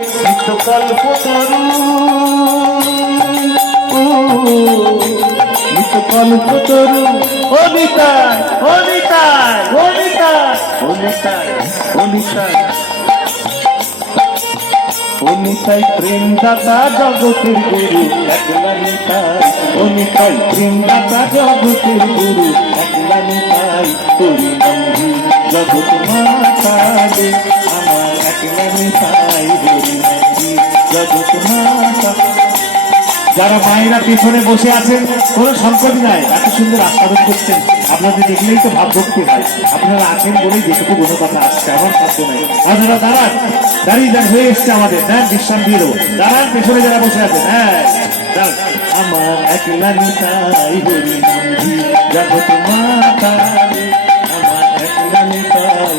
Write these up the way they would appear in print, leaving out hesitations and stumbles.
নিত্য কল্পতরু নিত্য কল্পতরু ও নিতাই ও নিতাই ও নিতাই ও নিতাই ও নিতাই ও নিতাই প্রেম দাতা জগতের গুরু একলা নিতাই ও নিতাই প্রেম দাতা জগতের গুরু একলা নিতাই তোরি নন্দী জগৎ মাতা রে আমার একলা নিতাই হরি নন্দী জগৎ মাতা। যারা মায়েরা পেছনে বসে আছেন কোনো সংকট নাই, এত সুন্দর আস্বাদন করছেন, আপনাদের দেখলেই তো ভাব ভক্তি হয়। আপনারা আছেন বলেই যেটুকু কোনো কথা আসছে, আমার কাছে নাই। আপনারা দাঁড়ান, দাঁড়িয়ে যান, হয়ে এসছে আমাদের, হ্যাঁ বিশ্রাম দিয়ে দেবো। দাঁড়ান পেছনে যারা বসে আছেন, হ্যাঁ আমার একলা নিতাই হরি নন্দী জগৎ মাতা রে আমার একলা নিতাই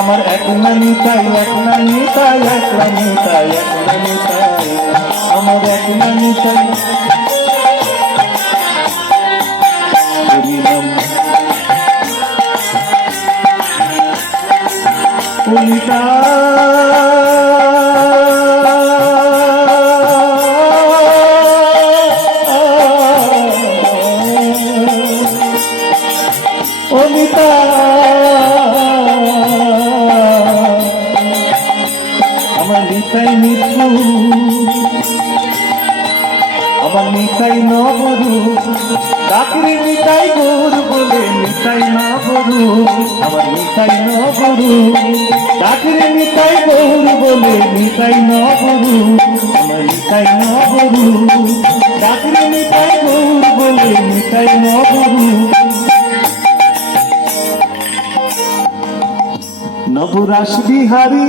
আমার একলা নিতাই একলা নিতাই একলা নিতাই একলা নিতাই আমার একলা নিতাই হরি নাম অনিতা অনিতা আমার নিতাই মৃত্যু আমার নিতাই নবরু ডাকরে নিতাই গৌর বলে নিতাই নবরু আমার নিতাই নবরু ডাকরে নিতাই গৌর বলে নিতাই নবরু আমার নিতাই নবরু ডাকরে নিতাই গৌর বলে নিতাই নবরু নবরাস বিহারী